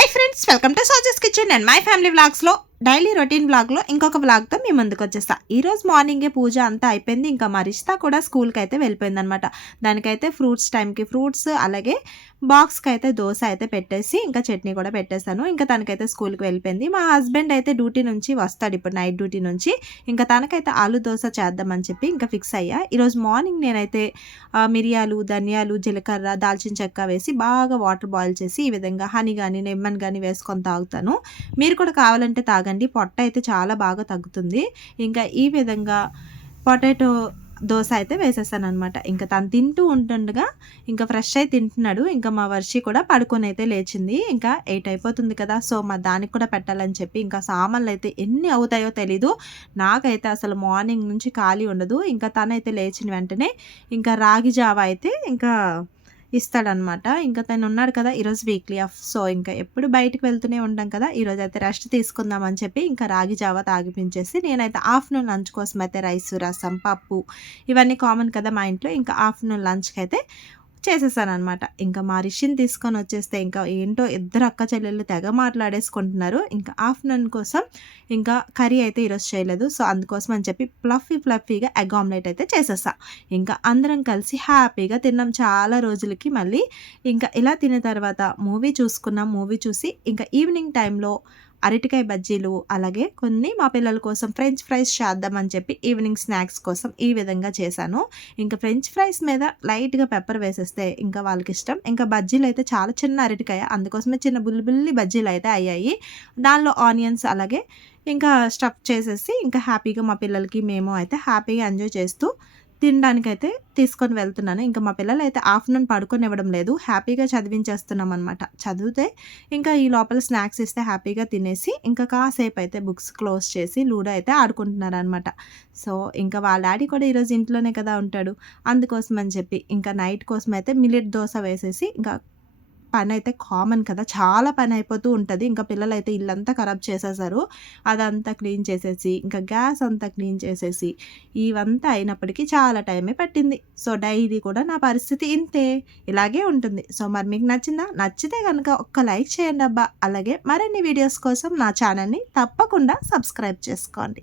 Hi friends welcome to Soja's kitchen and my family వ్లాగ్స్లో daily routine బ్లాగ్లో ఇంకొక బ్లాగ్తో మీ ముందుకు వచ్చేస్తా. ఈరోజు మార్నింగే పూజ అంతా అయిపోయింది. ఇంకా మా రిష్తా కూడా స్కూల్కి అయితే వెళ్ళిపోయింది అనమాట దానికైతే ఫ్రూట్స్ టైంకి ఫ్రూట్స్ అలాగే బాక్స్కి అయితే దోశ అయితే పెట్టేసి ఇంకా చట్నీ కూడా పెట్టేశాను. ఇంకా తనకైతే స్కూల్కి వెళ్ళిపోయింది. మా హస్బెండ్ అయితే డ్యూటీ నుంచి వస్తాడు ఇప్పుడు నైట్ డ్యూటీ నుంచి. ఇంకా తనకైతే ఆలు దోశ చేద్దామని చెప్పి ఇంకా ఫిక్స్ అయ్యా. ఈరోజు మార్నింగ్ నేనైతే మిరియాలు ధనియాలు జీలకర్ర దాల్చిన చెక్క వేసి బాగా వాటర్ బాయిల్ చేసి ఈ విధంగా హనీ కానీ లెమన్ కానీ వేసుకొని తాగుతాను. మీరు కూడా కావాలంటే తాగండి. పొట్ట అయితే చాలా బాగా తగ్గుతుంది. ఇంకా ఈ విధంగా పొటాటో దోశ అయితే వేసేసాను అనమాట ఇంకా తను తింటూ ఉంటుండగా ఇంకా ఫ్రెష్ అయి తింటున్నాడు. ఇంకా మా వర్షి కూడా పడుకొని అయితే లేచింది. ఇంకా ఎయిట్ అయిపోతుంది కదా. సో మా దానికి కూడా పెట్టాలని చెప్పి ఇంకా సామాన్లు అయితే ఎన్ని అవుతాయో తెలీదు. నాకైతే అసలు మార్నింగ్ నుంచి ఖాళీ ఉండదు. ఇంకా తనైతే లేచిన వెంటనే ఇంకా రాగి జావా అయితే ఇంకా ఇస్తాడనమాట. ఇంకా తను ఉన్నాడు కదా ఈరోజు వీక్లీ ఆఫ్ సో ఇంకా ఎప్పుడు బయటకు వెళ్తూనే ఉంటాం కదా ఈరోజు అయితే రెస్ట్ తీసుకుందామని చెప్పి ఇంకా రాగి జావా తాగిపించేసి నేనైతే ఆఫ్టర్నూన్ లంచ్ కోసం అయితే రైస్ రసం పప్పు ఇవన్నీ కామన్ కదా మా ఇంట్లో. ఇంకా ఆఫ్టర్నూన్ లంచ్కి అయితే చేసేసానమాట అనమాట ఇంకా మా రిషిని తీసుకొని వచ్చేస్తే ఇంకా ఏంటో ఇద్దరు అక్క చెల్లెళ్ళు తెగ మాట్లాడేసుకుంటున్నారు. ఇంకా ఆఫ్టర్నూన్ కోసం ఇంకా కర్రీ అయితే ఈరోజు చేయలేదు. సో అందుకోసం అని చెప్పి ఫ్లఫీ ఫ్లఫీగా ఎగ్ ఆమ్లెట్ అయితే చేసేసా. ఇంకా అందరం కలిసి హ్యాపీగా తిన్నాం. చాలా రోజులకి మళ్ళీ ఇంకా ఇలా తిన్న తర్వాత మూవీ చూసుకున్నాం. మూవీ చూసి ఇంకా ఈవినింగ్ టైంలో అరటికాయ బజ్జీలు అలాగే కొన్ని మా పిల్లల కోసం ఫ్రెంచ్ ఫ్రైస్ చేద్దామని చెప్పి ఈవినింగ్ స్నాక్స్ కోసం ఈ విధంగా చేశాను. ఇంకా ఫ్రెంచ్ ఫ్రైస్ మీద లైట్గా పెప్పర్ వేసేస్తే ఇంకా వాళ్ళకి ఇష్టం. ఇంకా బజ్జీలు అయితే చాలా చిన్న అరటికాయ అందుకోసమే చిన్న బుల్లి బుల్లి బజ్జీలు అయితే అయ్యాయి. దానిలో ఆనియన్స్ అలాగే ఇంకా స్టఫ్ చేసేసి ఇంకా హ్యాపీగా మా పిల్లలకి మేము అయితే హ్యాపీగా ఎంజాయ్ చేస్తూ తినడానికైతే తీసుకొని వెళ్తున్నాను. ఇంకా మా పిల్లలు అయితే ఆఫ్టర్నూన్ పడుకొని ఇవ్వడం లేదు. హ్యాపీగా చదివించేస్తున్నాం అనమాట చదివితే ఇంకా ఈ లోపల స్నాక్స్ ఇస్తే హ్యాపీగా తినేసి ఇంకా కాసేపు అయితే బుక్స్ క్లోజ్ చేసి లూడో అయితే ఆడుకుంటున్నారు అనమాట సో ఇంకా వాళ్ళ డాడీ కూడా ఈరోజు ఇంట్లోనే కదా ఉంటాడు. అందుకోసం అని చెప్పి ఇంకా నైట్ కోసం అయితే మిల్లెట్ దోశ వేసేసి ఇంకా పని అయితే కామన్ కదా. చాలా పని అయిపోతూ ఉంటుంది. ఇంకా పిల్లలు అయితే ఇల్లంతా ఖరాబ్ చేసేసారు. అదంతా క్లీన్ చేసేసి ఇంకా గ్యాస్ అంతా క్లీన్ చేసేసి ఇవంతా అయినప్పటికీ చాలా టైమే పట్టింది. సో డైలీ కూడా నా పరిస్థితి ఇంతే. ఇలాగే ఉంటుంది. సో మరి మీకు నచ్చిందా? నచ్చితే కనుక ఒక్క లైక్ చేయండి అబ్బా. అలాగే మరిన్ని వీడియోస్ కోసం నా ఛానల్ని తప్పకుండా సబ్స్క్రైబ్ చేసుకోండి.